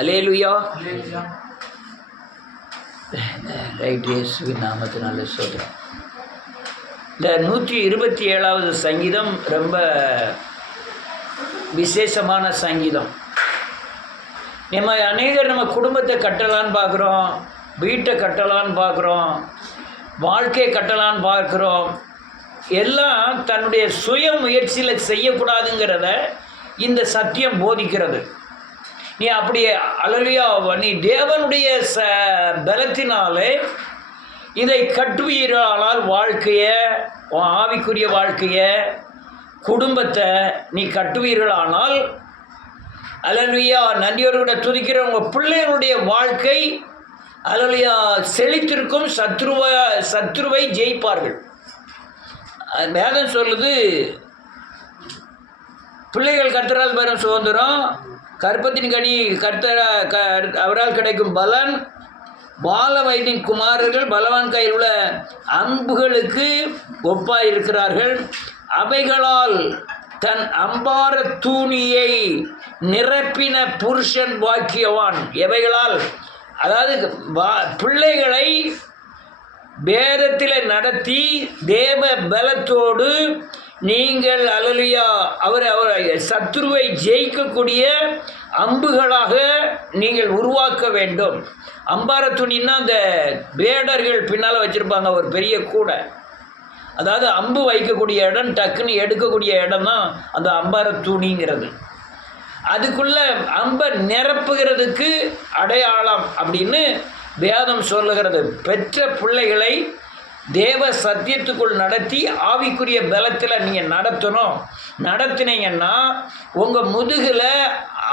அல்லேலூயா. Right, இயேசுவின் நாமத்தினால சொல்கிறேன். இந்த 127வது சங்கீதம் ரொம்ப விசேஷமான சங்கீதம். நம்ம குடும்பத்தை கட்டலான்னு பார்க்குறோம், வீட்டை கட்டலான்னு பார்க்குறோம், வாழ்க்கையை கட்டலான்னு பார்க்குறோம். எல்லாம் தன்னுடைய சுய முயற்சியில் செய்யக்கூடாதுங்கிறத இந்த சத்தியம் போதிக்கிறது. நீ அப்படியே அலறியா நீ தேவனுடைய பலத்தினாலே இதை கட்டுவீரானால் வாழ்க்கையை, ஆவிக்குரிய வாழ்க்கையை, குடும்பத்தை நீ கட்டுவீர்களானால், அல்லேலூயா, நன்றியோடு கூட துதிக்கிற உங்கள் பிள்ளைகளுடைய வாழ்க்கை அல்லேலூயா செழித்திருக்கும். சத்ருவை ஜெயிப்பார்கள். வேதம் சொல்லுது, பிள்ளைகள் கர்த்தரால் பெறும் சுதந்திரம், கற்பத்தின் கனி அவரால் கிடைக்கும் பலன், பால வயதின் குமாரர்கள் பலவான் கையில் உள்ள அம்புகளுக்கு ஒப்பாய் இருக்கிறார்கள். அவைகளால் தன் அம்பார தூணியை நிரப்பின புருஷன் பாக்கியவான். எவைகளால்? அதாவது பிள்ளைகளை வேதத்தில் நடத்தி தேவ பலத்தோடு நீங்கள் அல்லேலூயா அவர் சத்துருவை ஜெயிக்கக்கூடிய அம்புகளாக நீங்கள் உருவாக்க வேண்டும். அம்பார துணின்னா அந்த வேடர்கள் பின்னால் வச்சுருப்பாங்க ஒரு பெரிய கூடை, அதாவது அம்பு வைக்கக்கூடிய இடம், டக்குன்னு எடுக்கக்கூடிய இடம் தான் அந்த அம்பார துணிங்கிறது. அதுக்குள்ளே அம்பை நிரப்புகிறதுக்கு அடையாளம் அப்படின்னு வேதம் சொல்லுகிறது. பெற்ற பிள்ளைகளை தேவ சத்தியத்துக்குள் நடத்தி ஆவிக்குரிய பலத்தில் நீங்கள் நடத்தினீங்கன்னா உங்கள் முதுகில்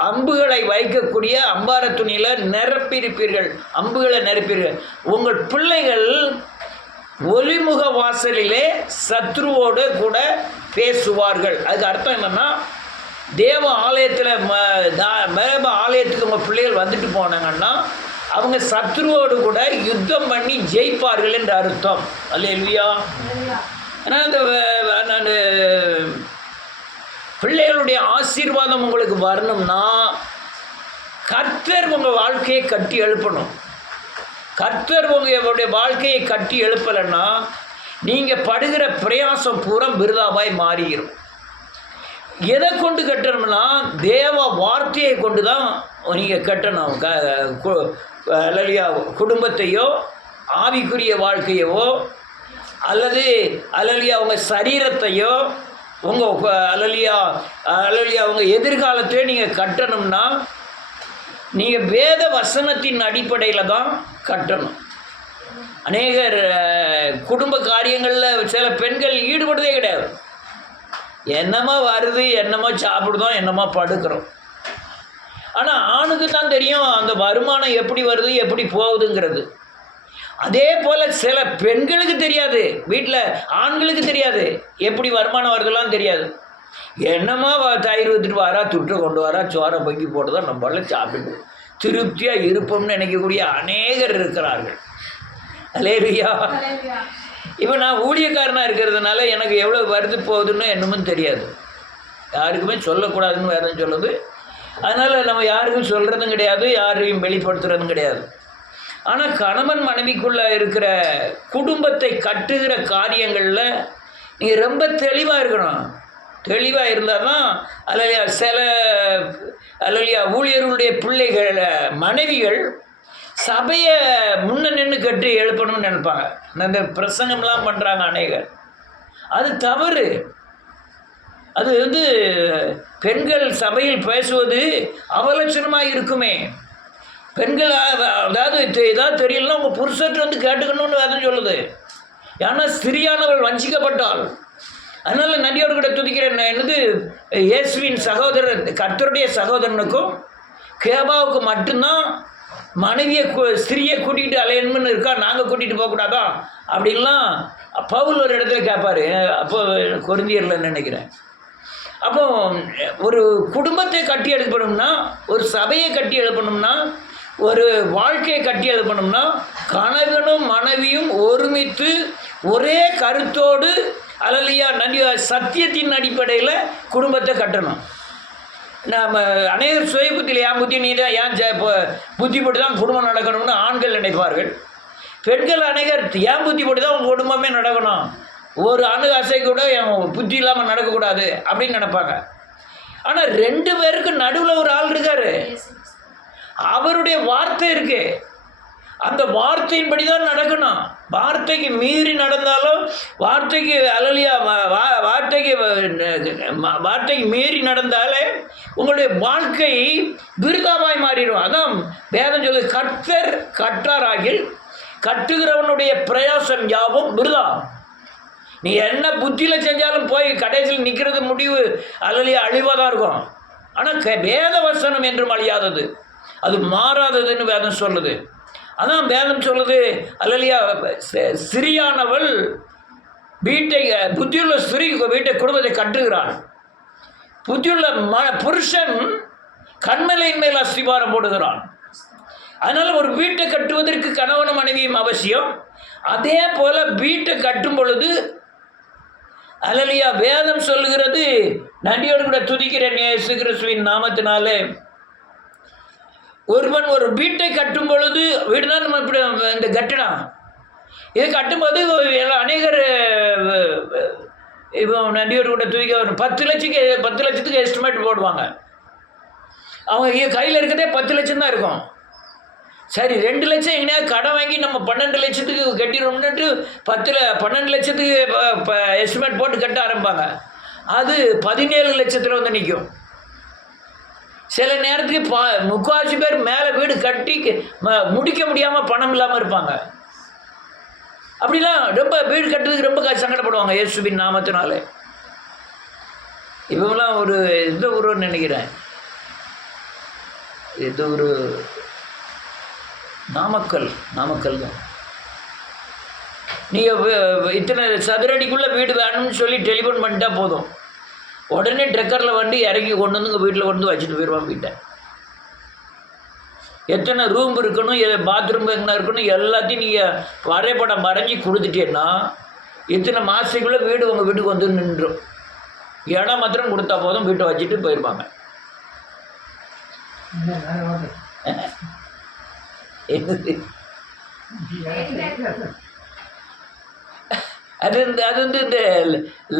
அம்புகளை வைக்கக்கூடிய அம்பார துணியில் நிரப்பியிருப்பீர்கள், அம்புகளை நிரப்பீர்கள். உங்கள் பிள்ளைகள் ஒலிமுக வாசலிலே சத்ருவோடு கூட பேசுவார்கள். அதுக்கு அர்த்தம் என்னென்னா, தேவ ஆலயத்தில் தேவ ஆலயத்துக்கு உங்கள் பிள்ளைகள் வந்துட்டு போனாங்கன்னா அவங்க சத்ருவோடு கூட யுத்தம் பண்ணி ஜெயிப்பார்கள் என்று அர்த்தம். அல்லேலூயா. ஆனால் அந்த பிள்ளைகளுடைய ஆசீர்வாதம் உங்களுக்கு வரணும்னா கர்த்தர் உங்கள் வாழ்க்கையை கட்டி எழுப்பணும். கர்த்தர் உங்களுடைய வாழ்க்கையை கட்டி எழுப்பலைன்னா நீங்கள் படுகிற பிரயாசம் பூரா விருதாவாய் மாறிடும். எதை கொண்டு கட்டணும்னா தேவ வார்த்தையை கொண்டு தான் நீங்கள் கட்டணும். அல்லேலூயா, குடும்பத்தையோ ஆவிக்குரிய வாழ்க்கையவோ அல்லது உங்கள் சரீரத்தையோ உங்கள் எதிர்காலத்தையோ நீங்கள் கட்டணும்னா நீங்கள் வேத வசனத்தின் அடிப்படையில் தான் கட்டணும். அநேகர் குடும்ப காரியங்களில் சில பெண்கள் ஈடுபடுறதே கிடையாது. என்னமோ வருது, என்னமோ சாப்பிடுதோம், என்னமோ படுக்கிறோம். ஆனால் ஆணுக்கு தான் தெரியும் அந்த வருமானம் எப்படி வருது, எப்படி போகுதுங்கிறது. அதே போல் சில பெண்களுக்கு தெரியாது, வீட்டில் ஆண்களுக்கு தெரியாது எப்படி வருமானம் வருதுலாம் தெரியாது. என்னமோ தயிர் ஊற்றிட்டு வாரா, துட்டை கொண்டு வாரா, சோறை பொங்கி போட்டு தான் நம்மளால சாப்பிட்டு திருப்தியாக இருப்போம்னு நினைக்கக்கூடிய அநேகர் இருக்கிறார்கள். அல்லேலூயா. இப்போ நான் ஊழியக்காரனாக இருக்கிறதுனால எனக்கு எவ்வளோ வருது போகுதுன்னு என்னமும் தெரியாது. யாருக்குமே சொல்லக்கூடாதுன்னு வேதம் சொல்லுது. அதனால் நம்ம யாருக்கும் சொல்கிறதும் கிடையாது, யாரையும் வெளிப்படுத்துகிறதும் கிடையாது. ஆனால் கணவன் மனைவிக்குள்ளே இருக்கிற குடும்பத்தை கட்டுகிற காரியங்களில் நீங்கள் ரொம்ப தெளிவாக இருக்கணும். தெளிவாக இருந்தால் தான் அல்லையா ஊழியர்களுடைய பிள்ளைகள் மனைவிகள் சபையை முன்ன நின்று கட்டி எழுப்பணும்னு நினைப்பாங்க. அந்த பிரசங்கம்லாம் பண்ணுறாங்க அநேகர். அது தவறு. அது பெண்கள் சபையில் பேசுவது அவலட்சணமாக இருக்குமே. பெண்கள் அதாவது ஏதாவது தெரியலன்னா உங்கள் புருஷன் கேட்டுக்கணும்னு வேதம் சொல்லுது. ஏன்னா ஸ்திரியானவள் வஞ்சிக்கப்பட்டாள். அதனால் நன்றியோடு கூட துதிக்கிறேன். இயேசுவின் சகோதரர் கர்த்தருடைய சகோதரனுக்கும் கேபாவுக்கு மட்டும்தான் மனைவியை ஸ்திரியை கூட்டிகிட்டு அலையணும்னு இருக்கா, நாங்கள் கூட்டிகிட்டு போகக்கூடாதா அப்படின்லாம் பவுல் ஒரு இடத்துல கேட்பார். அப்போ கொரிந்தியரில் நினைக்கிறேன். அப்போ ஒரு குடும்பத்தை கட்டி எழுப்பணும்னா, ஒரு சபையை கட்டி எழுப்பணும்னா, ஒரு வாழ்க்கையை கட்டி எழுப்பணும்னா கணவனும் மனைவியும் ஒருமித்து ஒரே கருத்தோடு அல்லையா சத்தியத்தின் அடிப்படையில் குடும்பத்தை கட்டணும். நம்ம அநேகர் சுய புத்தியில் என் புத்தி நீ தான் ஏன் புத்தி போட்டு தான் குடும்பம் நடக்கணும்னு ஆண்கள் நினைப்பார்கள். பெண்கள் அநேகர் ஏன் புத்தி போட்டு தான் உங்கள் குடும்பமே நடக்கணும், ஒரு அணு அசை கூட என் புத்தி இல்லாமல் நடக்கக்கூடாது அப்படின்னு நினைப்பாங்க. ஆனால் 2 பேருக்கு நடுவில் ஒரு ஆள் இருக்காரு, அவருடைய வார்த்தை இருக்கு, அந்த வார்த்தையின்படி தான் நடக்கணும். வார்த்தைக்கு மீறி நடந்தாலும் வார்த்தைக்கு அலலியா வார்த்தைக்கு மீறி நடந்தாலே உங்களுடைய வாழ்க்கை விருதாவாய் மாறிடும். அதான் வேதம் சொல்லுது, கர்த்தர் கற்றாராகில் கட்டுகிறவனுடைய பிரயாசம் யாவும் விருதா. நீ என்ன புத்தியில் செஞ்சாலும் போய் கடைசியில் நிற்கிறது முடிவு அலலியா அழிவாக தான் இருக்கும். ஆனால் வேத வசனம் என்றும் அழியாதது, அது மாறாததுன்னு வேதம் சொல்லுது. அதான் வேதம் சொல்லுது, அல்லலியா சிறியானவள் வீட்டை புத்தியுள்ள ஸ்திரீ வீட்டை குடும்பத்தை கட்டுகிறாள், புத்தியுள்ள புருஷன் கண்மலையின் மேல் அஸ்திவாரம் போடுகிறான். அதனால் ஒரு வீட்டை கட்டுவதற்கு கணவனும் மனைவியும் அவசியம். அதே போல் வீட்டை கட்டும் பொழுது அல்லலியா வேதம் சொல்லுகிறது, நன்றியோடு கூட துதிக்கிறேன் இயேசு கிறிஸ்துவின் நாமத்தினாலே, ஒருவன் ஒரு வீட்டை கட்டும் பொழுது, வீடு தான் நம்ம இப்படி இந்த கட்டணம் இதை கட்டும்போது அநேகர் இப்போ நன்றியோடு கூட தூக்கி ஒரு 10 லட்சத்துக்கு எஸ்டிமேட் போடுவாங்க. அவங்க கையில் இருக்கிறதே 10 லட்சம் தான் இருக்கும். சரி 2 லட்சம் எங்கேயாவது கடன் வாங்கி நம்ம 12 லட்சத்துக்கு கட்டிடணும்னுட்டு 12 லட்சத்துக்கு எஸ்டிமேட் போட்டு கட்ட ஆரம்பிப்பாங்க. அது 17 லட்சத்தில் வந்து நிற்கும். சில நேரத்துக்கு முக்கால்வாசி பேர் மேலே வீடு கட்டி முடிக்க முடியாமல் பணம் இல்லாமல் இருப்பாங்க. அப்படிலாம் ரொம்ப வீடு கட்டுறதுக்கு ரொம்ப சங்கடப்படுவாங்க இயேசுவின் நாமத்தினாலே. இப்போலாம் ஒரு எந்த ஊருன்னு நினைக்கிறேன், எந்த ஒரு நாமக்கல் தான். நீங்கள் இத்தனை சதுரடிக்குள்ளே வீடு வேணும்னு சொல்லி டெலிஃபோன் பண்ணிட்டா போதும், உடனே ட்ரெக்கரில் வண்டி இறக்கி கொண்டு வந்து உங்கள் வீட்டில் கொண்டு வச்சுட்டு போயிடுவான் வீட்டை. எத்தனை ரூம் இருக்கணும், பாத்ரூம் எங்கே இருக்கணும், எல்லாத்தையும் நீங்கள் வரைபடம் வரைஞ்சி கொடுத்துட்டீங்கன்னா இத்தனை மாதத்துக்குள்ளே வீடு உங்கள் வீட்டுக்கு வந்து நின்றுடும். இடம் மாத்திரம் கொடுத்தா போதும், வீட்டை வச்சுட்டு போயிருப்பாங்க. அது வந்து இந்த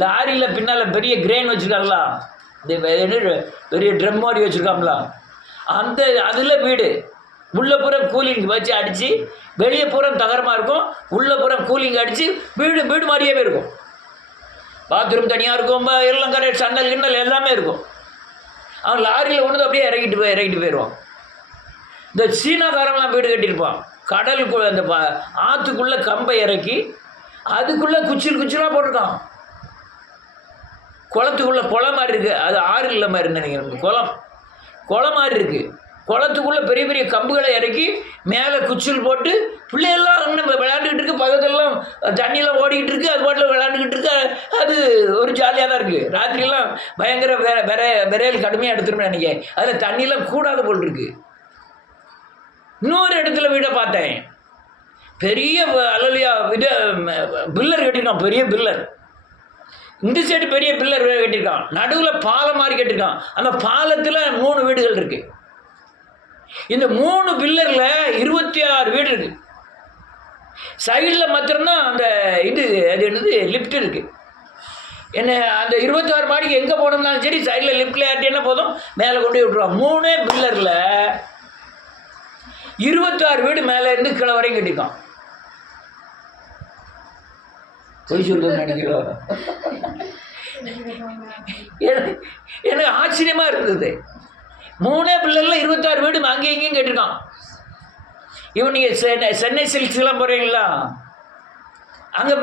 லாரியில் பின்னால் பெரிய கிரெயின் வச்சுருக்காங்களா, இந்த பெரிய ட்ரம் மாதிரி வச்சுருக்காங்களா, அந்த அதில் வீடு உள்ளே பூரா கூலிங் வச்சு அடித்து, வெளியே பூரா தகரமாக இருக்கும், உள்ளே பூரா கூலிங் அடித்து வீடு மாதிரியே இருக்கும். பாத்ரூம் தனியாக இருக்கும், எல்லாம் கரெக்ட், சன்னல் கிண்ணல் எல்லாமே இருக்கும். அவன் லாரியில் கொண்டு அப்படியே இறக்கிட்டு போயிடுவான். இந்த சீனாக்காரங்களாம் வீடு கட்டியிருப்பான், கடலுக்குள்ளே அந்த ஆற்றுக்குள்ளே கம்பை இறக்கி அதுக்குள்ளே குச்சிலாக போட்டிருக்கான். குளத்துக்குள்ளே குளம் மாதிரி இருக்குது, அது ஆறு இல்லை மாதிரி நினைக்கிறேன், குளம் மாதிரி இருக்குது. குளத்துக்குள்ளே பெரிய பெரிய கம்புகளை இறக்கி மேலே குச்சில் போட்டு பிள்ளையெல்லாம் இன்னும் விளையாண்டுக்கிட்டு இருக்குது, பக்கத்துலலாம் தண்ணியெல்லாம் ஓடிக்கிட்டு இருக்குது, அது பாட்டில் விளையாண்டுக்கிட்டு இருக்கு. அது ஒரு ஜாலியாக தான் இருக்குது. ராத்திரிலாம் பயங்கர விரையல் கடுமையாக எடுத்துருமே நினைக்கிறேன். அதில் தண்ணியெல்லாம் கூடாது போல் இருக்குது. இன்னொரு இடத்துல வீடை பார்த்தேன், பெரிய அல்லலியா இது பில்லர் கட்டியிருக்கான், பெரிய பில்லர். இந்த சைடு பெரிய பில்லர் கட்டியிருக்கான், நடுவில் பாலம் மாதிரி கட்டியிருக்கான். அந்த பாலத்தில் 3 வீடுகள் இருக்குது. இந்த 3 பில்லரில் 26 வீடு இருக்குது. சைடில் மாத்திரம்தான் அந்த அது என்னது லிஃப்ட் இருக்குது. என்ன அந்த 26 மாடிக்கு எங்கே போகணும்னாலும் சரி, சைடில் லிஃப்ட்டில் ஏற்றினா போதும், மேலே கொண்டு போய் விட்ருவான். 3 பில்லரில் 26 வீடு மேலே இருந்து கீழே வரையும் கட்டியிருக்கான். பொய் சொல்லுன்னு நினைக்கிறோம். எனக்கு ஆச்சரியமாக இருந்தது. 3 பில்லரில் 26 வீடு அங்கேயும் இங்கேயும் கட்டியிருக்கான். இவன் நீங்கள் சென்னை சில்க்ஸ்லாம் போகிறீங்களா, அங்கே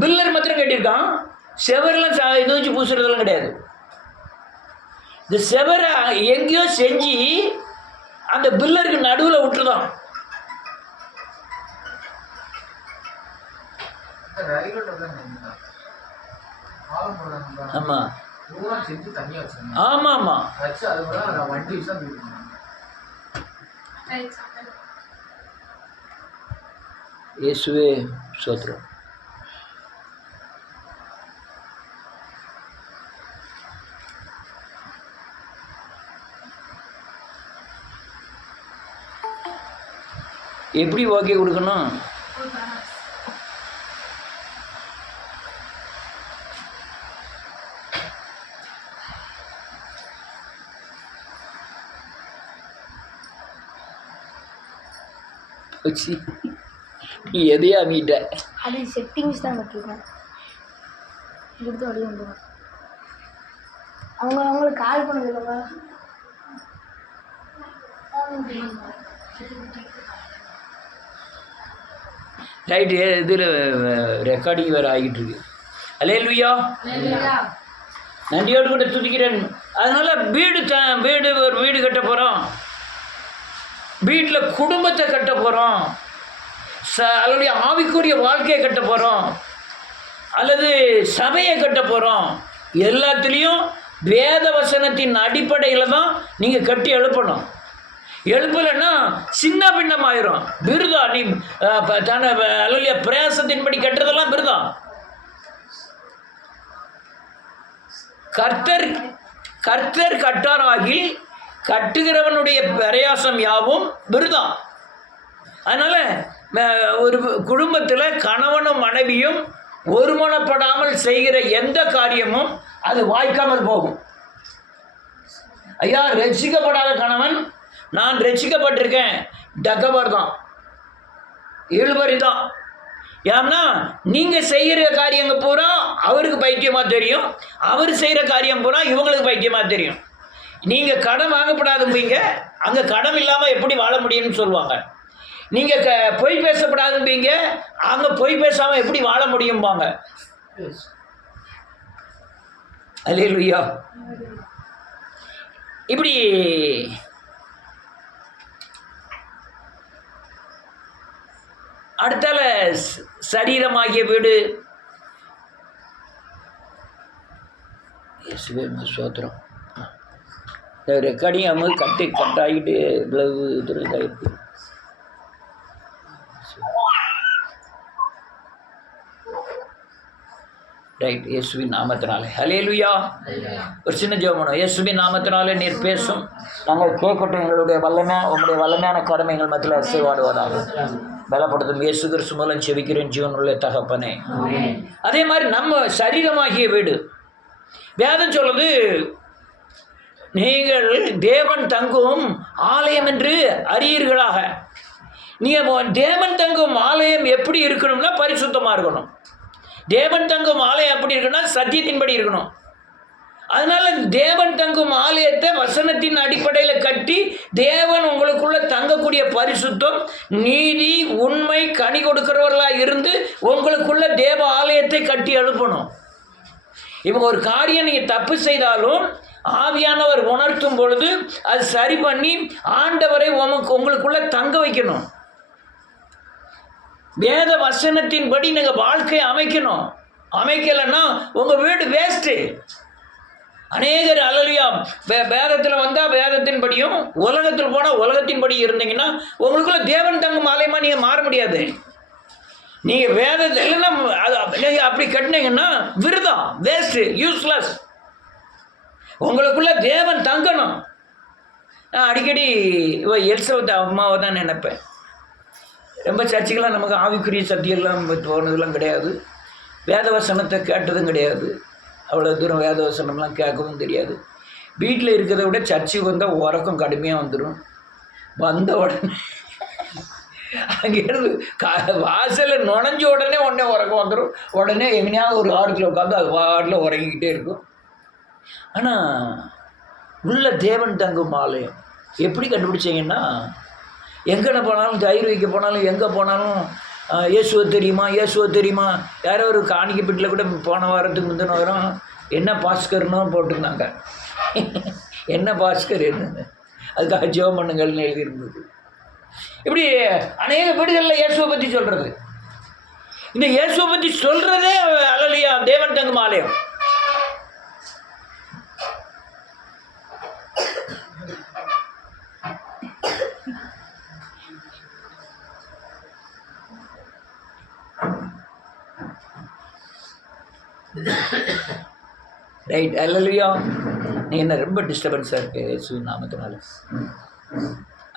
பில்லர் மாத்திரம் கட்டியிருக்கான். செவரெலாம் இது வச்சு பூசுறதெல்லாம் கிடையாது. இந்த செவரை எங்கேயோ செஞ்சு அந்த பில்லருக்கு நடுவில் விட்டுருதான். ஆமாம் ஆமாம் ஆமாம். இயேசுவே ஸ்தோத்திரம். எப்படி ஓகே கொடுக்கணும்? நீ எதையா மீட்ட? அது செட்டிங்ஸ் தான் வச்சுருக்கேன். கொடுத்து வழி வந்துடும். அவங்களுக்கு கால் பண்ணுங்க. ரைட்டு, இதில் ரெக்கார்டிங் வேறு ஆகிட்டு இருக்கு. அல்லேலூயா, நன்றியோடு கூட துதிக்கிறேன். அதனால் வீடு ஒரு வீடு கட்ட போகிறோம், வீட்டில் குடும்பத்தை கட்ட போகிறோம், அதனுடைய ஆவிக்குரிய வாழ்க்கையை கட்ட போகிறோம், அல்லது சபையை கட்ட போகிறோம். எல்லாத்துலேயும் வேத வசனத்தின் அடிப்படையில் தான் நீங்கள் கட்டி எழுப்பணும். எழுப்பலைன்னா சின்ன பின்னமாயிரும். விருதா நீ தானே அல்ல பிரயாசத்தின்படி கட்டுறதெல்லாம் விருதா. கர்த்தர் கட்டாராகி கட்டுகிறவனுடைய பிரயாசம் யாவும் விருதா. அதனால் ஒரு குடும்பத்தில் கணவனும் மனைவியும் ஒருமனப்படாமல் செய்கிற எந்த காரியமும் அது வாய்க்காமல் போகும். ஐயா, ரட்சிக்கப்படாத கணவன் நான் ரட்சிக்கப்பட்டிருக்கேன் டக்கவர் தான், இழுபறி தான். ஏன்னா நீங்கள் செய்கிற காரியங்கள் பூரா அவருக்கு பைத்தியமாக தெரியும், அவர் செய்கிற காரியம் பூரா இவங்களுக்கு பைத்தியமாக தெரியும். நீங்கள் கடன் வாங்கப்படாதும்பீங்க, அங்கே கடன் இல்லாமல் எப்படி வாழ முடியும்னு சொல்லுவாங்க. நீங்கள் பொய் பேசப்படாதும்பீங்க, அங்கே பொய் பேசாமல் எப்படி வாழ முடியும்பாங்க. அல்லேலூயா. இப்படி அடுத்தால சரீரமாகிய வீடு. சோத்திரம். ரெக்கார்டிங் ஆகும்போது கட்டாகிட்டு இவ்வளவு தூரம் இதாகிருக்கு. ரைட், இயேசுவின் நாமத்தினாலே. அல்லேலூயா. ஒரு சின்ன ஜெபம் பண்ணுவோம். இயேசுவின் நாமத்தினாலே நீர் பேசும், நாங்கள் கேட்கட்டும். எங்களுடைய உங்களுடைய வல்லமையான கடமை எங்கள் மத்தியில் அசைவாடுவதாக பலப்படுத்தும். இயேசு கிறிஸ்து மூலம் செபிக்கிறேன் ஜீவனுள்ள தகப்பனே. அதே மாதிரி நம்ம சரீரமாகிய வீடு, வேதம் சொல்லுது, நீங்கள் தேவன் தங்கும் ஆலயம் என்று அறியீர்களாக. நீங்கள் தேவன் தங்கும் ஆலயம் எப்படி இருக்கணும்னா பரிசுத்தமாக இருக்கணும். தேவன் தங்கும் ஆலயம் எப்படி இருக்குன்னா சத்தியத்தின்படி இருக்கணும். அதனால தேவன் தங்கும் ஆலயத்தை வசனத்தின் அடிப்படையில் கட்டி தேவன் உங்களுக்குள்ள தங்கக்கூடிய பரிசுத்தம், நீதி, உண்மை, கனி கொடுக்கிறவர்களாக இருந்து உங்களுக்குள்ள தேவ ஆலயத்தை கட்டி எழுப்பணும். இவங்க ஒரு காரியம் நீங்கள் தப்பு செய்தாலும் ஆவியானவர் உணர்த்தும் பொழுது அது சரி பண்ணி ஆண்டவரை உங்களுக்குள்ள தங்க வைக்கணும். வேத வசனத்தின்படி நீங்கள் வாழ்க்கையை அமைக்கணும். அமைக்கலைன்னா உங்கள் வீடு வேஸ்ட்டு. அநேகர் அல்லலுயா வேதத்தில் வந்தால் வேதத்தின்படியும் உலகத்தில் போனால் உலகத்தின்படி இருந்தீங்கன்னா உங்களுக்குள்ள தேவன் தங்கும் ஆலயமாக நீங்கள் மாற முடியாது. நீங்கள் வேதத்தில் இல்லைன்னா அப்படி கட்டினீங்கன்னா விருதம், வேஸ்ட்டு, யூஸ்லெஸ். உங்களுக்குள்ள தேவன் தங்கணும். நான் அடிக்கடி எலிசபெத் அம்மாவை தான் நினைப்பேன். ரொம்ப சர்ச்சைகளாக நமக்கு ஆவிக்குரிய சத்தியெல்லாம் போனதெல்லாம் கிடையாது, வேதவசனத்தை கேட்டதும் கிடையாது, அவ்வளோ தூரம் வேதவசனம்லாம் கேட்கவும் தெரியாது. வீட்டில் இருக்கிறத விட சர்ச்சுக்கு வந்தால் உறக்கம் கடுமையாக வந்துடும். வந்த உடனே அங்கேருந்து வாசலில் நுழைஞ்ச உடனே உறக்கம் வந்துடும். உடனே எங்கேயாவது ஒரு ஆறுத்தில் உட்காந்து அது வாட்டில் உறங்கிக்கிட்டே இருக்கும். ஆனால் உள்ள தேவன் தங்கும் ஆலயம் எப்படி கண்டுபிடிச்சிங்கன்னா, எங்கே போனாலும் தயிர் வைக்க போனாலும் எங்கே போனாலும் இயேசுவை தெரியுமா. யாரோ ஒரு காணிக்கப்பட்டில் கூட போன வாரத்துக்கு முந்தின வாரம் என்ன பாஸ்கர்னு போட்டிருந்தாங்க. என்ன பாஸ்கர் என்ன, அதுக்காக ஜெபம் பண்ணுங்கள்னு எழுதியிருந்தது. இப்படி அநேக வீடுகளில் இயேசுவை பற்றி சொல்கிறது. இந்த இயேசுவை பற்றி சொல்கிறதே அல்லேலூயா தேவன் தங்கும் ஆலயம். ரைட், அல்லேலூயா. நீ என்ன ரொம்ப டிஸ்டர்பன்ஸாக இருக்கு இயேசு நாமத்தினால.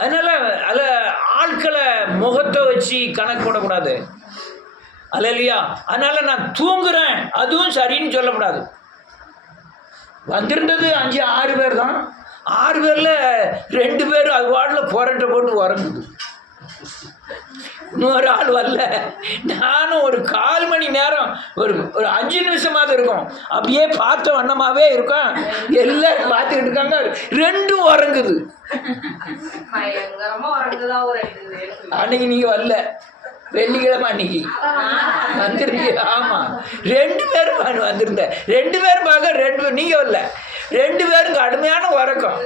அதனால் அதில் ஆட்களை முகத்தை வச்சு கணக்கு போடக்கூடாது. அல்லையா? அதனால் நான் தூங்குறேன் அதுவும் சரின்னு சொல்லக்கூடாது. வந்திருந்தது 5-6 பேர் தான். 6 பேரில் 2 பேர் அது வாட்டில் புரட்டை போட்டு உறங்குது. இன்னொரு ஆள் வரல. நானும் ஒரு 1/4 மணி நேரம் ஒரு 5 நிமிஷமாவது இருக்கும் அப்படியே பார்த்த வண்ணமாகவே இருக்கும். எல்லாரும் பார்த்துக்கிட்டு இருக்காங்க, 2 உறங்குது. அன்னைக்கு நீங்கள் வரல, வெள்ளிக்கிழமை அன்னைக்கு வந்துருக்கீங்க. ஆமாம், 2 பேரும் வந்திருந்தேன். 2 பேரும் பார்க்க 2 பேர், நீங்கள் வரல, 2 பேரும் கடுமையான உறக்கம்.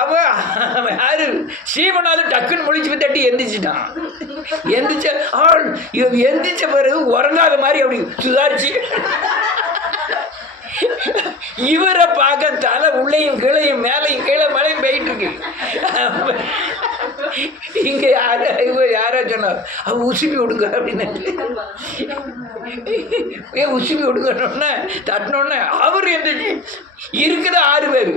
அவன் யாரு சீவனாவது டக்குன்னு முழிச்சு தட்டி எந்திரிச்சிட்டான். எந்திரிச்ச பிறகு உறங்காத மாதிரி அப்படி சுதாரிச்சு இவரை பார்க்க தலை உள்ளேயும் கீழையும் மேலையும் கீழே மேலையும் போயிட்டு இருக்கு. இங்க யாரா சொன்னார், அவ உசுப்பி விடுங்க அப்படின்னு. ஏன் உசுப்பி விடுங்கன்னு தட்டினோடனே அவர் எந்திரிச்சு இருக்குது 6 பேர்.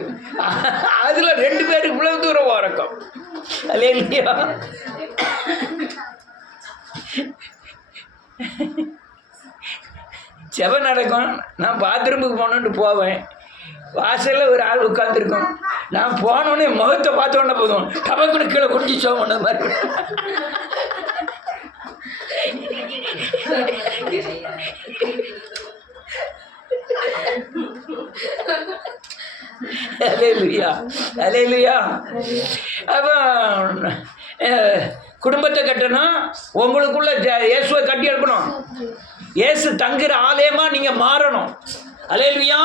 அதுல 2 பேருக்கு இவ்வளவு தூரம் உறக்கம். அல்ல இல்லையா? செவ நடக்கும். நான் பாத்ரூமுக்கு போனோன்ட்டு போவேன். வாசலில் ஒரு ஆள் உட்காந்துருக்கோம். நான் போனோடனே முகத்தை பார்த்தோன்னே போதும் டபக்குன்னு கீழே குடிச்சு சோமன மாதிரி. அலையிலையா? அப்போ குடும்பத்தை கட்டணும், உங்களுக்குள்ள இயேசுவை கட்டி எழுப்பணும். இயேசு தங்குற ஆலயமா நீங்க மாறணும். அல்லேலூயா.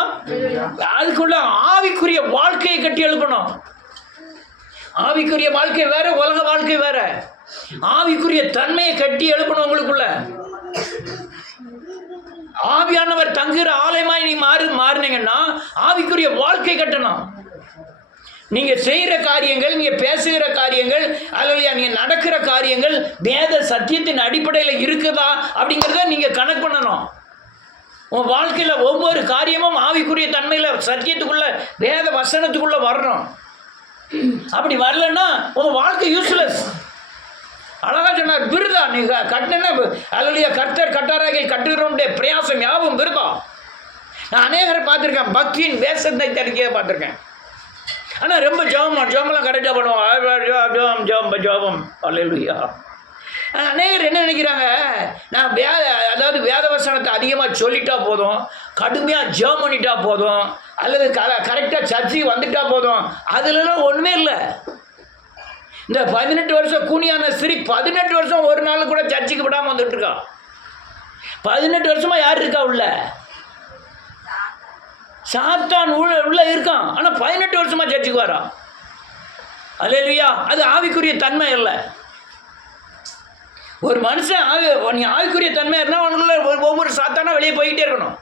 அதுக்குள்ள ஆவிக்குரிய வாழ்க்கையை கட்டி எழுப்பணும். ஆவிக்குரிய வாழ்க்கை வேற, உலக வாழ்க்கை வேற. ஆவிக்குரிய தன்மையை கட்டி எழுப்பணும் உங்களுக்குள்ள. ஆவியானவர் தங்குற ஆலயமாய் நீ மாறினீங்கன்னா ஆவிக்குரிய வாழ்க்கை கட்டணும். நீங்க செய்கிற காரியங்கள், நீங்க பேசுகிற காரியங்கள், அல்லையா நீங்க நடக்கிற காரியங்கள் வேத சத்தியத்தின் அடிப்படையில் இருக்குதா அப்படிங்கிறத நீங்க கணக்கு பண்ணணும். உன் வாழ்க்கையில ஒவ்வொரு காரியமும் ஆவிக்குரிய தன்மையில சத்தியத்துக்குள்ள வேத வசனத்துக்குள்ள வரணும். அப்படி வரலன்னா உங்க வாழ்க்கை யூஸ்லெஸ். அழகா சொன்னார், விருதா நீங்க கட்டின அல்லையா கர்த்தர் கட்டாராகில் கட்டுகிறோடைய பிரயாசம் யாவும் விருதா. நான் அநேகரை பார்த்துருக்கேன், பக்தியின் வேஷத்தை தெரிவிக்க பார்த்துருக்கேன். ஆனால் ரொம்ப ஜோமெல்லாம் கரெக்டாக பண்ணுவோம். ஜோபம் அல்லேலூயா. அநேகர் என்ன நினைக்கிறாங்க, நான் அதாவது வேத வசனத்தை அதிகமாக சொல்லிட்டா போதும், கடுமையாக ஜெபம் பண்ணிட்டா போதும், அல்லது கரெக்டாக சர்ச்சுக்கு வந்துட்டா போதும். அதுலலாம் ஒன்றுமே இல்லை. இந்த 18 வருஷம் கூனியான ஸ்திரீ 18 வருஷம் ஒரு நாள் கூட சர்ச்சுக்கு விடாமல் வந்துட்டு இருக்கா. 18 வருஷமா யார் இருக்கா உள்ள? சாத்தான் உள்ள இருக்கான். ஆனால் 18 வருஷமா சர்ச்சுக்கு வரான். அல்லேலூயா. அது ஆவிக்குரிய தன்மை இல்லை. ஒரு மனுஷன் நீ ஆவிக்குரிய தன்மை இருந்தால் அவனுக்குள்ள ஒவ்வொரு சாத்தானா வெளியே போய்கிட்டே இருக்கணும்.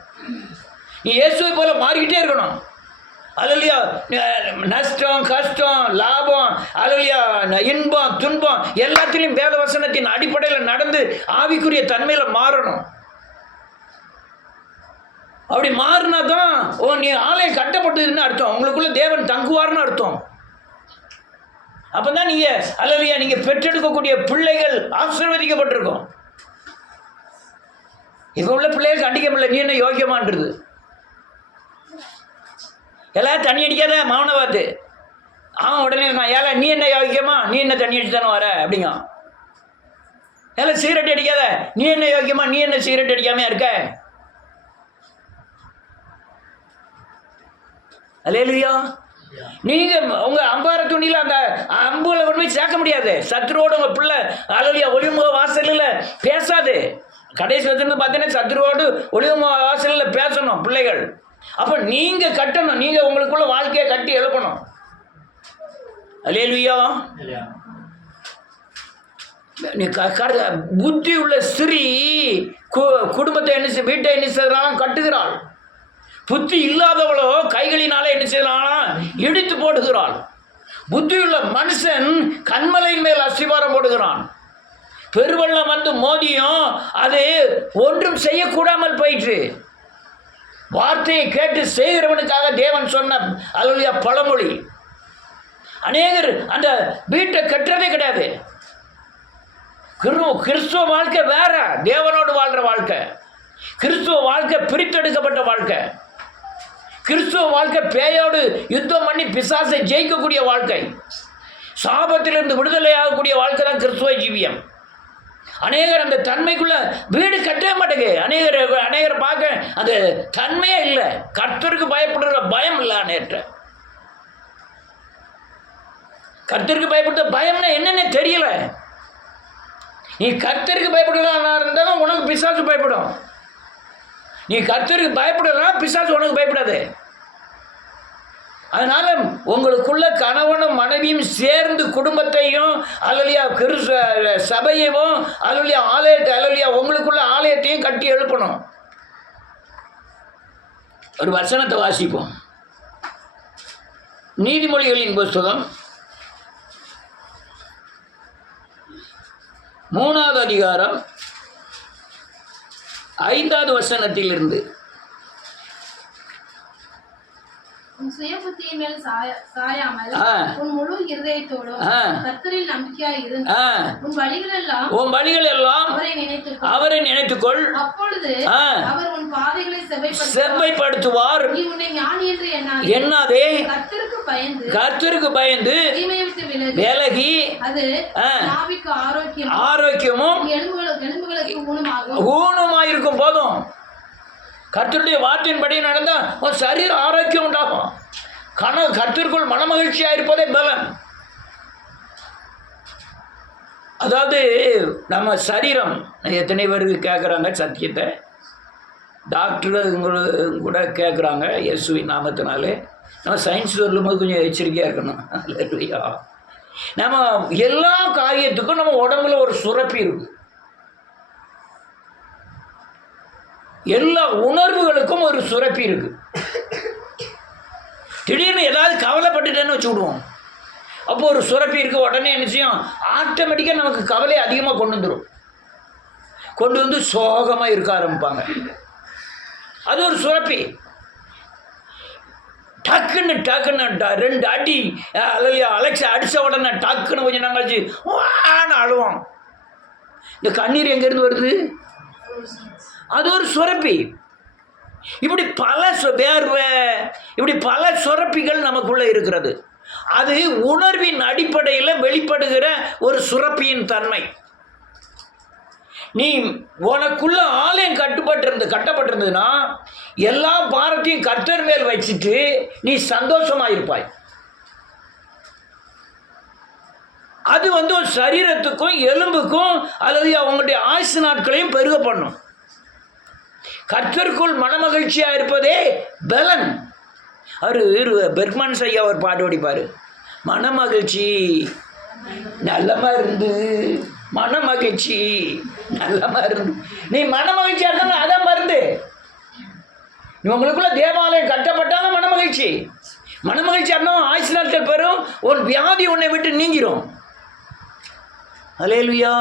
நீ இயேசுவை போல மாறிக்கிட்டே இருக்கணும். அல்லேலூயா. நஷ்டம், கஷ்டம், லாபம், அல்லேலூயா, இன்பம், துன்பம் எல்லாத்திலையும் வேத வசனத்தின் அடிப்படையில் நடந்து ஆவிக்குரிய தன்மையில் மாறணும். அப்படி மாறினா தான் நீ ஆலயம் கட்டப்பட்டதுன்னு அர்த்தம். உங்களுக்குள்ள தேவன் தங்குவார்னு அர்த்தம். அப்பதான் நீங்க அல்லேலூயா நீங்க பெற்றெடுக்கக்கூடிய பிள்ளைகள் ஆசீர்வதிக்கப்பட்டிருக்கும். இப்ப உள்ள பிள்ளைகள் கண்டிக்க முடியல, நீ என்ன யோக்கியமான்றது. எல்லாரும் தண்ணி அடிக்காத மௌன பார்த்து அவன் உடனே ஏல நீ என்ன யோக்கியமா, நீ என்ன தண்ணி அடிச்சு தானே வர அப்படிங்க. ஏல சிகரெட் அடிக்காத, நீ என்ன யோக்கியமா, நீ என்ன சிகரெட் அடிக்காம இருக்க. அல்லேலூயா. நீங்க உங்க அம்பார துணியில அந்த அம்புல கொண்டு போய் சேர்க்க முடியாது. சத்துருவோடு உங்க பிள்ளை அல்லேலூயா ஒளிமுக வாசலில் பேசாது. கடைசி வச்சிருந்து பார்த்தீங்கன்னா சத்துருவோடு ஒளிமுக வாசலில் பேசணும் பிள்ளைகள். அப்போ நீங்க கட்டணும், நீங்க உங்களுக்குள்ள வாழ்க்கையை கட்டி எழுப்பணும். அல்லேலூயா. புத்தி உள்ள ஸ்திரீ குடும்பத்தை என்ன வீட்டை என்ன செய்யறான், கட்டுகிறாள். புத்தி இல்லாதவளோ கைகளினாலே என்ன செய்யலாம், இடித்து போடுகிறாள். புத்தியுள்ள மனுஷன் கண்மலையின் மேல் அஸ்திவாரம் போடுகிறான். பெருவெள்ளம் வந்து மோதியும் அது ஒன்றும் செய்யக்கூடாமல் போயிற்று. வார்த்தையை கேட்டு செய்கிறவனுக்காக தேவன் சொன்ன அல்லேலூயா பழமொழி. அநேகர் அந்த வீட்டை கட்டுறதே கிடையாது. கிறிஸ்துவ வாழ்க்கை வேற, தேவனோடு வாழ்கிற வாழ்க்கை. கிறிஸ்துவ வாழ்க்கை பிரித்தெடுக்கப்பட்ட வாழ்க்கை. கிறிஸ்துவ வாழ்க்கை பேயோடு யுத்தம் பண்ணி பிசாசை ஜெயிக்கக்கூடிய வாழ்க்கை. சாபத்திலிருந்து விடுதலை ஆகக்கூடிய வாழ்க்கை தான் கிறிஸ்துவ ஜீவியம். அநேகர் அந்த தன்மைக்குள்ள வீடு கட்டவே மாட்டேங்க. அநேகர் பார்க்க அந்த தன்மையே இல்லை. கர்த்தருக்கு பயப்படுற பயம் இல்லை. அநேகர்கிட்ட கர்த்தருக்கு பயப்படுற பயம்னா என்னன்னு தெரியல. நீ கர்த்தருக்கு பயப்படுறதா இருந்தாலும் உனக்கு பிசாசு பயப்படும். நீ கர்த்தருக்கு பயப்படுறா, பிசாசு உனக்கு பயப்படாது. அதனால உங்களுக்குள்ள கணவனும் மனைவியும் சேர்ந்து குடும்பத்தையும் அல்லையா சபையவும் அல்லையா ஆலயத்தை அல்லையா உங்களுக்குள்ள ஆலயத்தையும் கட்டி எழுப்பணும். ஒரு வசனத்தை வாசிப்போம். நீதிமொழிகளின் புஸ்தகம் 3வது அதிகாரம் 5வது வசனத்திலிருந்து. உன் சுய புத்தியின் மேல் சாயாமல் உன் முழு இருதயத்தோடும் கர்த்தரில் நம்பிக்கையாய் இருந்து உன் வழிகள் எல்லாம் அவரை நினைத்துக்கொள். அப்பொழுது அவர் உன் பாதைகளை செவ்வைப்படுத்துவார். நீ உன்னை ஞானி என்று எண்ணாதே. கர்த்தருக்கு பயந்து தீமையை விட்டு விலகி அது நாவிக்கு ஆரோக்கியமும் எலும்புகளுக்கு ஊனமாயிருக்கும். போதும் கர்த்தருடைய வார்த்தையின்படி நடந்தால் ஒரு சரீர ஆரோக்கியம் உண்டாகும். கர்த்தருக்குள் மனமகிழ்ச்சியாக இருப்பதே பலன். அதாவது நம்ம சரீரம், எத்தனை பேருக்கு கேட்குறாங்க சத்தியத்தை, டாக்டர் கூட கேட்குறாங்க இயேசுவின் நாமத்தினாலே. நம்ம சயின்ஸ் சொல்லும்போது கொஞ்சம் எச்சரிக்கையாக இருக்கணும். இல்லையா, நம்ம எல்லா காரியத்துக்கும் நம்ம உடம்புல ஒரு சுரப்பி இருக்குது. எல்லா உணர்வுகளுக்கும் ஒரு சுரப்பி இருக்கு. திடீர்னு ஏதாவது கவலைப்பட்டுட்டேன்னு வச்சு விடுவோம். அப்போ ஒரு சுரப்பி இருக்கு. உடனே என்ன செய்யும், ஆட்டோமேட்டிக்காக நமக்கு கவலை அதிகமாக கொண்டு வந்து சோகமாக இருக்க ஆரம்பிப்பாங்க. அது ஒரு சுரப்பி. டக்குன்னு 2 அடி அல்லையா அலெக்ஸா அடித்த உடனே டக்குன்னு கொஞ்சம் நாங்கள் கழிச்சு வான்னு அழுவோம். இந்த கண்ணீர் எங்கேருந்து வருது? அது ஒரு சுரப்பி. இப்படி பல சுரப்பிகள் நமக்குள்ளே இருக்கிறது. அது உணர்வின் அடிப்படையில் வெளிப்படுகிற ஒரு சுரப்பியின் தன்மை. நீ உனக்குள்ள ஆலயம் கட்டப்பட்டிருந்ததுன்னா எல்லா பாரத்தையும் கர்த்தர் மேல் வச்சுட்டு நீ சந்தோஷமாக இருப்பாய். அது ஒரு சரீரத்துக்கும் எலும்புக்கும் அல்லது அவங்களுடைய ஆயுசு நாட்களையும் பெருக பண்ணும். கர்த்தருக்குள் மனமகிழ்ச்சியாக இருப்பதே பலன். பெர்க்மன்ஸ் ஐயா ஒரு பாட்டு ஓடிப்பார். மனமகிழ்ச்சி நல்லமா இருந்து, மனமகிழ்ச்சி நல்லமா இருந்து. நீ மனமகிழ்ச்சியாக இருந்தாலும் அதான் மருந்து. உங்களுக்குள்ள தேவாலயம் கட்டப்பட்டாலும் மனமகிழ்ச்சியாக இருந்தாலும் ஆயுசு நாட்கள் பெறும். ஒரு வியாதி உன்னை விட்டு நீங்கிரும். அல்லேலூயா.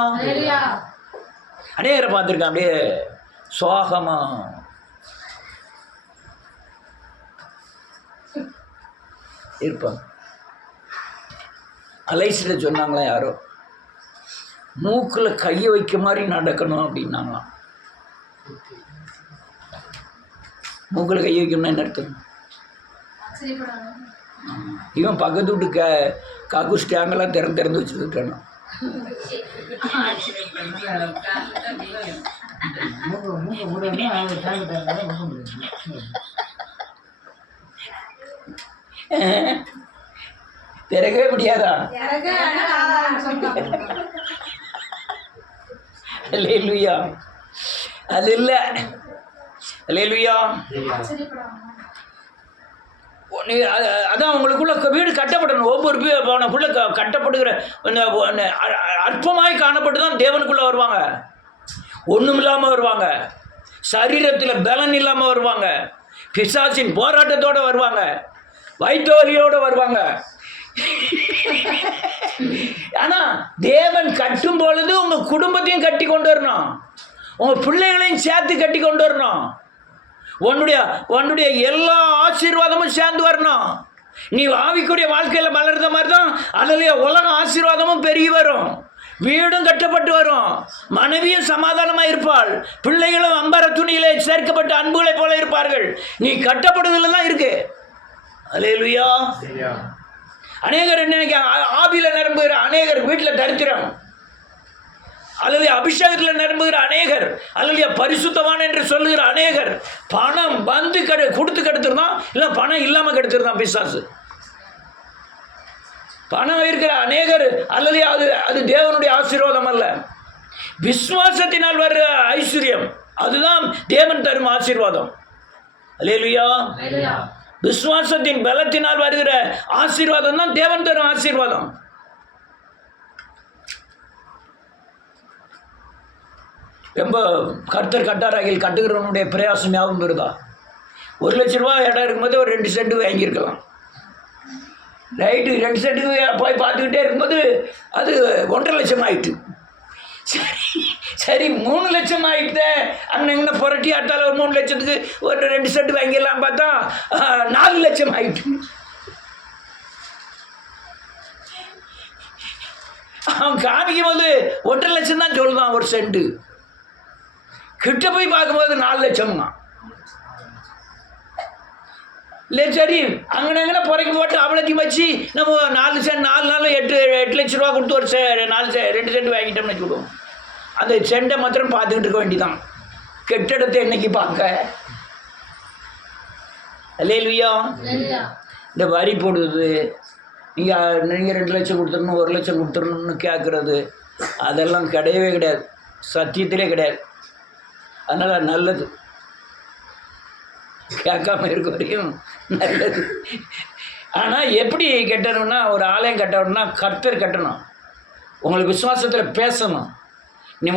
அநேகரை பார்த்துருக்கேன் அப்படியே சோகமா இருப்பாங்க. அலைசில சொன்னாங்களா யாரோ, மூக்கில் கையை வைக்க மாதிரி நடக்கணும் அப்படின்னாங்களாம். மூக்கில் கையை வைக்கணும்னா என்ன அர்த்தம்? இவன் பக்கத்து வீட்டு காக்கூஸ் டேங்கெல்லாம் திறந்து வச்சுருக்கானோ. திறக்கவே முடியாதா? அல்லேலூயா. அது இல்லை. அல்லேலூயா. அதான் உங்களுக்குள்ள வீடு கட்டப்படணும். ஒவ்வொரு உனக்குள்ள கட்டப்படுகிற அற்பமாய் காணப்பட்டு தான் தேவனுக்குள்ளே வருவாங்க. ஒன்றும் இல்லாமல் வருவாங்க. சரீரத்தில் பலன் இல்லாமல் வருவாங்க. பிசாசின் போராட்டத்தோடு வருவாங்க. வயிற்றுவலியோடு வருவாங்க. ஆனால் தேவன் கட்டும் பொழுது உங்கள் குடும்பத்தையும் கட்டி கொண்டு வரணும். உங்கள் பிள்ளைகளையும் சேர்த்து கட்டி கொண்டு வரணும். உன்னுடைய எல்லா ஆசீர்வாதமும் சேர்ந்து வரணும். நீ ஆவிக்குரிய வாழ்க்கையில் வளர்ந்த மாதிரி தான் அதில் உலக ஆசீர்வாதமும் பெருகி வரும், வீடும் கட்டப்பட்டு வரும், மனைவியும் சமாதானமாக இருப்பாள், பிள்ளைகளும் அம்பர துணியிலே சேர்க்கப்பட்ட அன்புகளை போல இருப்பார்கள். நீ கட்டப்படுதல் தான் இருக்கு. அல்லேலூயா. அநேகர் என்ன ஆவியில நிரம்புகிற அநேகர் வீட்டில் தரித்திரம், அல்லது அபிஷேகத்தில் நிரம்புகிற அநேகர், அல்லது பரிசுத்தவான் என்று சொல்லுகிற அநேகர் பணம் வந்து கொடுத்து கெடுத்துருந்தான், இல்லை பணம் இல்லாமல் கெடுத்துருந்தான் பிசாசு. பணம் இருக்கிற அநேகர் அல்லது அது தேவனுடைய ஆசீர்வாதம் அல்ல, விசுவாசத்தினால் வர்ற ஐஸ்வர்யம் அதுதான் தேவன் தரும் ஆசீர்வாதம். அல்லேலூயா. விசுவாசத்தின் பலத்தினால் வருகிற ஆசீர்வாதம் தான் தேவன் தரும் ஆசீர்வாதம். ரொம்ப கர்த்தர் கட்டாராகில் கட்டுகிறவனுடைய பிரயாசம் யாவும் இருந்தா. 1 லட்ச ரூபா இடம் இருக்கும்போது ஒரு 2 சென்ட் வாங்கியிருக்கலாம். ரைட்டு, 2 சென்ட்டுக்கு போய் பார்த்துக்கிட்டே இருக்கும்போது அது 1.5 லட்சம் ஆயிட்டு. சரி 3 லட்சம் ஆகிட்டு. அங்கே எங்கே புரட்டி ஆட்டால் ஒரு 3 லட்சத்துக்கு ஒரு 2 சென்ட் வாங்கிடலாம் பார்த்தா 4 லட்சம் ஆகிட்டு. அவன் காமிக்கும் போது 1.5 லட்சம் தான் சொல்லுவான் ஒரு சென்ட்டு. கிட்ட போய் பார்க்கும்போது 4 லட்சம் தான். இல்லை சரி அங்கே புறைக்கு போட்டு அவ்வளோத்தையும் வச்சு நம்ம 4 சென்ட் 4 நாள் 8 லட்ச ரூபா கொடுத்து ஒரு 2 சென்ட் வாங்கிட்டோம்னு வச்சுக்கிடுவோம். அந்த செண்டை மாத்திரம் பார்த்துக்கிட்டு இருக்க வேண்டிதான். கெட்டிடத்தை என்னைக்கு பார்க்க. அல்லேலூயா. இந்த வரி போடுறது, நீங்கள் 2 லட்சம் கொடுத்துடணும் 1 லட்சம் கொடுத்துடணும்னு கேட்குறது அதெல்லாம் கிடையவே கிடையாது, சத்தியத்திலே கிடையாது. அதனால் நல்லது, கேட்காம இருக்க வரையும் நல்லது. ஆனால் எப்படி கட்டணும்னா, ஒரு ஆலயம் கட்டணும்னா கர்த்தர் கட்டணும், உங்களுக்கு விசுவாசத்தில் பேசணும்,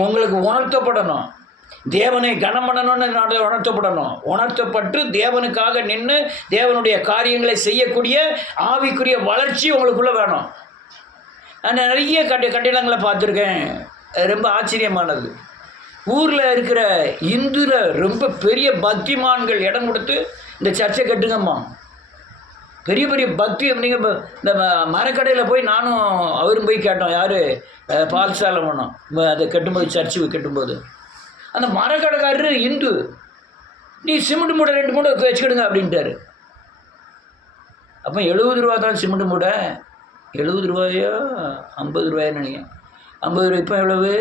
உங்களுக்கு உணர்த்தப்படணும், தேவனை கனம் பண்ணணும்னு உணர்த்தப்படணும். உணர்த்தப்பட்டு தேவனுக்காக நின்று தேவனுடைய காரியங்களை செய்யக்கூடிய ஆவிக்குரிய வளர்ச்சி உங்களுக்குள்ளே வேணும். நான் நிறைய கட்டிடங்களை பார்த்துருக்கேன், ரொம்ப ஆச்சரியமானது. ஊரில் இருக்கிற இந்துல ரொம்ப பெரிய பக்திமான்கள் இடம் கொடுத்து இந்த சர்ச்சை கட்டுங்கம்மா, பெரிய பெரிய பக்தி. அப்படிங்க இந்த மரக்கடையில் போய் நானும் அவரும் போய் கேட்டோம், யார் பால்சாலை பண்ணோம் அதை கட்டும்போது, சர்ச்சு கட்டும்போது அந்த மரக்கடைக்காரரு இந்து, நீ சிமெண்ட் மூடை 2 மூடை வச்சுக்கிடுங்க அப்படின்ட்டாரு. அப்போ 70 ரூபா தான் சிமெண்ட் மூடை. 70 ரூபாயோ 50 ரூபாயோன்னு நினைக்கிறேன். 50 ரூபாய். இப்போ எவ்வளவு?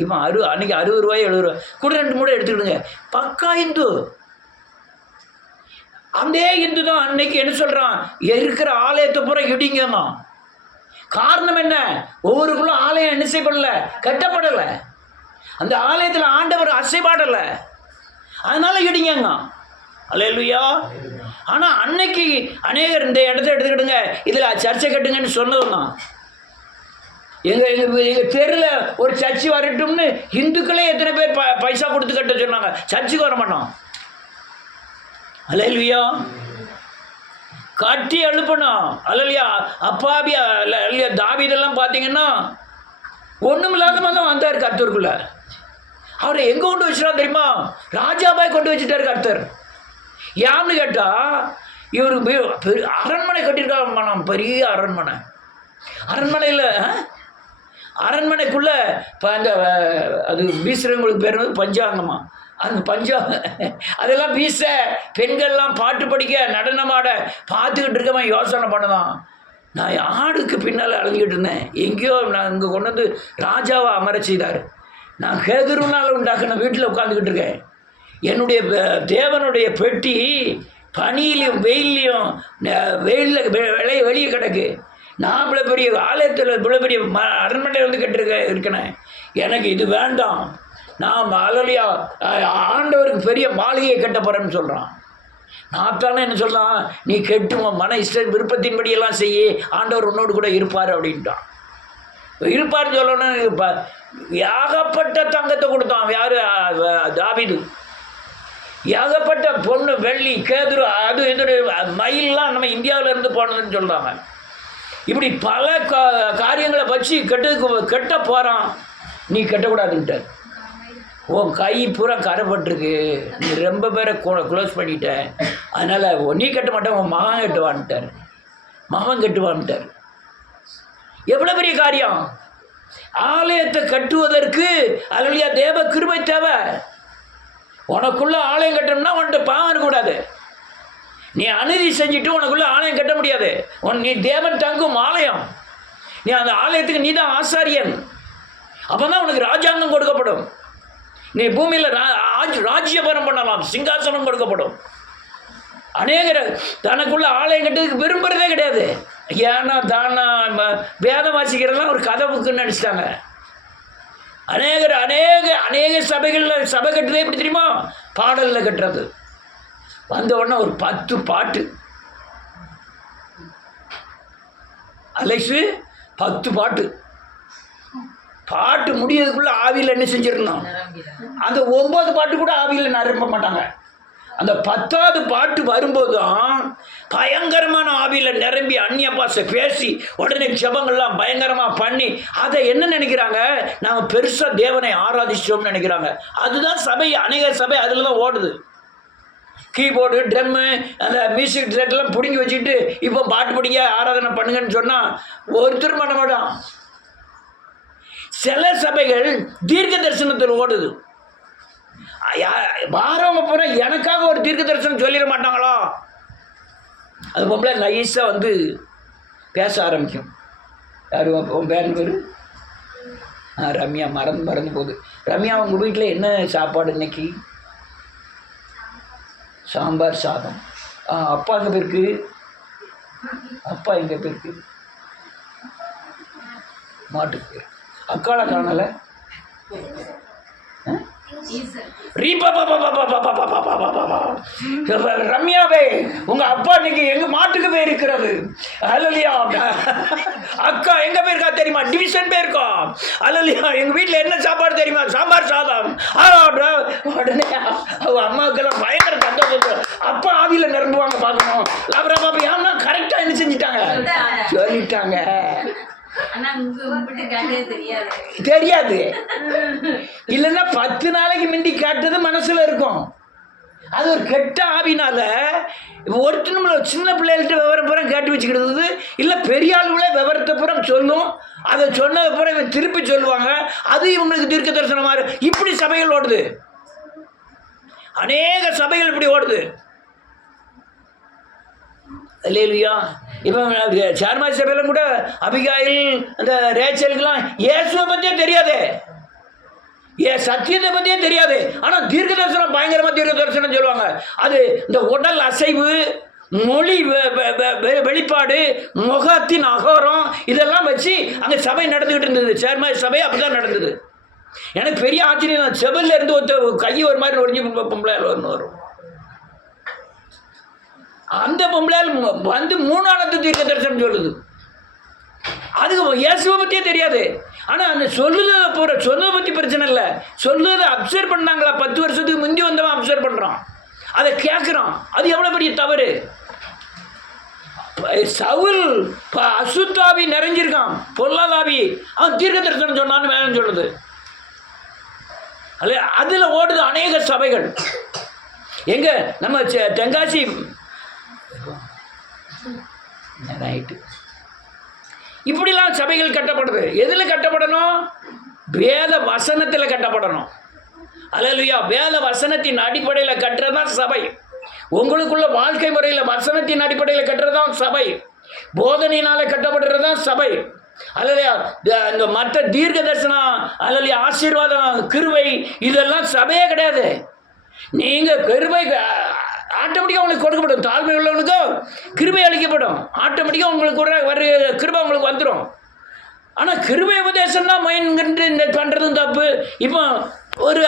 இப்போ அன்றைக்கி 60 ரூபாய் 70 ரூபா கூட 2 மூடை எடுத்துக்கிடுங்க. பக்கா இந்து. அந்த இந்து தான் அன்னைக்கு என்ன சொல்கிறான், இருக்கிற ஆலயத்தை பூரா இடிங்கம்மா. காரணம் என்ன? ஒவ்வொருக்குள்ள ஆலயம் என்ன செய்யப்படலை, கட்டப்படலை. அந்த ஆலயத்தில் ஆண்டவர் அசைபாடலை, அதனால இடிங்கங்க. அல்லேலூயா. ஆனால் அன்னைக்கு அநேகர் இந்த இடத்த எடுத்துக்கிடுங்க, இதில் சர்ச்சை கட்டுங்கன்னு சொன்னதும் தான். எங்கள் தெருவில் ஒரு சர்ச்சு வரட்டும்னு இந்துக்களே எத்தனை பேர் பைசா கொடுத்து கட்ட சொன்னாங்க, சர்ச்சுக்கு வர மாட்டோம். அல்லேலூயா. கட்டி எழுப்பணும். அல்லையா அப்பாபி அல்லையா தாவீதெல்லாம் பார்த்தீங்கன்னா ஒன்றும் இல்லாத மாதிரி தான் வந்தார் கர்த்தருக்குள்ள. அவரை எங்கே கொண்டு வச்சுட்டா தெரியுமா? ராஜாபாய் கொண்டு வச்சுட்டார் கர்த்தர். ஏன்னு கேட்டால் இவர் அரண்மனை கட்டியிருக்காங்க, பெரிய அரண்மனை. அரண்மனையில் அரண்மனைக்குள்ளே இப்போ அந்த அது வீசுகிறவங்களுக்கு பேர் வந்து பஞ்சாங்கம்மா. அந்த அதெல்லாம் வீச பெண்கள்லாம் பாட்டு படிக்க நடனமாட பார்த்துக்கிட்டு இருக்கவன் யோசனை பண்ணதான். நான் ஆடுக்கு பின்னால் அழுதுகிட்டு இருந்தேன். எங்கேயோ நான் இங்கே கொண்டு வந்து ராஜாவை அமர செய்தார். நான் கேதுருனால உண்டாக்குன வீட்டில் உட்காந்துக்கிட்டு இருக்கேன். என்னுடைய தேவனுடைய பெட்டி பனியிலையும் வெயிலையும் வெயிலில் வெளியே கிடக்கு. நான் இவ்வளோ பெரிய ஆலயத்தில் இவ்வளோ பெரிய அரண்மனையில் வந்து இருக்கேன். எனக்கு இது வேண்டாம். நான் அலலியா ஆண்டவருக்கு பெரிய மாளிகையை கட்ட போகிறேன்னு சொல்கிறான். நான் தானே என்ன சொல்லலாம், நீ கெட்டுவோம் மன இஷ்ட விருப்பத்தின்படியெல்லாம் செய்ய, ஆண்டவர் உன்னோடு கூட இருப்பார் அப்படின்ட்டான். இருப்பார்னு சொல்லணும். ஏகப்பட்ட தங்கத்தை கொடுத்தான். யார்? தாவீது. ஏகப்பட்ட பொண்ணு வெள்ளி கேதுரு அது இது மயிலெலாம் நம்ம இந்தியாவிலேருந்து போனதுன்னு சொல்கிறாங்க. இப்படி பல காரியங்களை வச்சு கெட்ட போகிறான். நீ கட்டக்கூடாதுன்ட்டார். உன் கை பூரா கரைப்பட்டிருக்கு, நீ ரொம்ப பேரை க்ளோஸ் பண்ணிட்ட, அதனால் நீ கட்ட மாட்டேன், உன் மகன் கட்டுவான்ட்டார். மகன் கட்டுவான்ட்டார். எவ்வளோ பெரிய காரியம்! ஆலயத்தை கட்டுவதற்கு அல்லையா தேவ கிருபை தேவை. உனக்குள்ள ஆலயம் கட்டணும்னா உன்கிட்ட பாவம் இருக்கக்கூடாது. நீ அநீதி செஞ்சுட்டு உனக்குள்ள ஆலயம் கட்ட முடியாது. நீ தேவன் தங்கும் ஆலயம். நீ அந்த ஆலயத்துக்கு நீ தான் ஆசாரியன். அப்போ தான் உனக்கு ராஜாங்கம் கொடுக்கப்படும். நீ பூமியில் ராஜ்யபாரம் பண்ணலாம், சிங்காசனம் கொடுக்கப்படும். அநேகர் தனக்குள்ள ஆலயம் கட்டுறதுக்கு விரும்புகிறதே கிடையாது. ஏன்னா தானா வேதம் வாசிக்கிறதெல்லாம் ஒரு கதை புக்குன்னு நினச்சிட்டாங்க. அநேக சபைகளில் சபை கட்டுறதே எப்படி தெரியுமா? பாடலில் கட்டுறது. வந்த உடனே ஒரு 10 பாட்டு, அலெக்ஸு 10 பாட்டு முடியறதுக்குள்ள ஆவியில் என்ன செஞ்சிடணும்? அந்த 9 பாட்டு கூட ஆவியில் நிரப்ப மாட்டாங்க. அந்த 10வது பாட்டு வரும்போது தான் பயங்கரமான ஆவியில் நிரம்பி அந்நிய பாஷை பேசி உடனே ஜெபங்கள்லாம் பயங்கரமாக பண்ணி அதை என்ன நினைக்கிறாங்க? நாம் பெருசாக தேவனை ஆராதிச்சோம்னு நினைக்கிறாங்க. அதுதான் சபை, அநேக சபை அதில் தான் ஓடுது. கீபோர்டு, ட்ரம்மு, அந்த மியூசிக் செட்டெல்லாம் பிடுங்கி வச்சுக்கிட்டு இப்போ பாட்டு படிக்க ஆராதனை பண்ணுங்கன்னு சொன்னால் ஒருத்தர் பண்ண மாட்டான். சில சபைகள் தீர்க்க தரிசனத்தில் ஓடுது. வாரவங்க பூரா எனக்காக ஒரு தீர்க்க தரிசனம் சொல்லிட மாட்டாங்களோ? அது பொம்பளை நைஸாக வந்து பேச ஆரம்பிக்கும். யார் உன் பேர்? ரம்யா. மறந்து போகுது. ரம்யா, உங்கள் வீட்டில் என்ன சாப்பாடு இன்னைக்கு? சாம்பார் சாதம். அப்பா எங்கே போயிருக்கு? அப்பா எங்கே போயிருக்கு? மாட்டுக்கு போயிருக்கு. அக்காளை காணலை. ரம்யாவே, உங்க அப்பா இன்னைக்கு எங்க மாட்டுக்கு போயிருக்கிறது. அல்லலியா. அக்கா எங்க போயிருக்கா தெரியுமா? டிவிஷன் போயிருக்கா. அல்லலியா. எங்க வீட்டுல என்ன சாப்பாடு தெரியுமா? சாம்பார் சாதம். உடனே அவங்க அம்மாவுக்கெல்லாம் பயங்கர சந்தோஷம். அப்பா ஆவியில நிரம்புவாங்க. பார்க்கணும் லாபரா பாப்பா. ஏன்னா கரெக்டா என்ன செஞ்சிட்டாங்க? சொல்லிட்டாங்க. தெரியாது. இல்லைன்னா 10 நாளைக்கு முந்தி காட்டுறது மனசுல இருக்கும். அது ஒரு கெட்ட ஆவினால ஒருத்தர் நம்மள சின்ன பிள்ளைகள்கிட்ட விவரம் பூரா கேட்டு வச்சுக்கிடுறது. இல்லை பெரிய ஆளுகளே விவரத்தை பூரா சொல்லும். அதை சொன்னதை பூரா இவன் திருப்பி சொல்லுவாங்க. அது இவங்களுக்கு தீர்க்க தரிசனமாக. இப்படி சபைகள் ஓடுது. அநேக சபைகள் இப்படி ஓடுது. இல்லையா? இப்போ சார்மா சபையிலும் கூட அபிகாயில், அந்த ரேச்சலுக்கெல்லாம் இயேசுவை பற்றியே தெரியாது, சத்தியத்தை பற்றியே தெரியாது. ஆனால் தீர்க்க தரிசனம், பயங்கரமாக தீர்க்க தரிசனம் சொல்லுவாங்க. அது இந்த உடல் அசைவு, மொழி வெளிப்பாடு, முகத்தின் அகோரம், இதெல்லாம் வச்சு அங்கே சபை நடந்துக்கிட்டு இருந்தது. சேர்மா சபை அப்படி தான் நடந்தது. எனக்கு பெரிய ஆச்சரியம். செவல்ல இருந்து ஒருத்த கை ஒரு மாதிரி ஒடிஞ்சு பொம்பளை வரும். அந்த பொம்பளையால் வந்து 3ஆவது தீர்க்க தரிசனம் சொல்லுது. அதுக்கு இயேசுவை பற்றியே தெரியாது. ஆனால் அந்த சொன்னதை பற்றி பிரச்சனை இல்லை. சொல்லுறதை அப்சர்வ் பண்ணாங்களா? 10 வருஷத்துக்கு முந்தி வந்தவன் அப்சர்வ் பண்ணுறான், அதை கேட்குறான். அது எவ்வளோ பெரிய தவறு! சவுல் அசுத்தாவி நிறைஞ்சிருக்கான், பொல்லாதாவி. அவன் தீர்க்க தரிசனம் சொன்னான்னு வேணும் சொல்லுது. அல்ல, அதில் ஓடுது அநேக சபைகள். எங்க நம்ம தென்காசி ரைட்டு. இப்படிலாம் சபைகள் கட்டப்படுது. எதில் கட்டப்படணும்? வேத வசனத்தில் கட்டப்படணும். அல்லேலூயா. வேத வசனத்தின் அடிப்படையில் கட்டுறதுதான் சபை. உங்களுக்குள்ள வாழ்க்கை முறையில் வசனத்தின் அடிப்படையில் கட்டுறதுதான் சபை. போதனையினால கட்டப்படுறதுதான் சபை. அல்லையா? இந்த மற்ற தீர்க்க தரிசனம், அல்லையா ஆசீர்வாதம், கிருபை, இதெல்லாம் சபையே கிடையாது. நீங்கள் கிருபை ஆட்டோமேட்டிக்காக உங்களுக்கு கொடுக்கப்படும். தாழ்மை உள்ளவனுக்கு கிருபை அளிக்கப்படும். ஆட்டோமேட்டிக்காக உங்களுக்கு வர கிருபை உங்களுக்கு வந்துடும். ஆனால் கிருபை உபதேசம் தான் மைண்ட் இந்த பண்ணுறதும் தப்பு. இப்போ ஒரு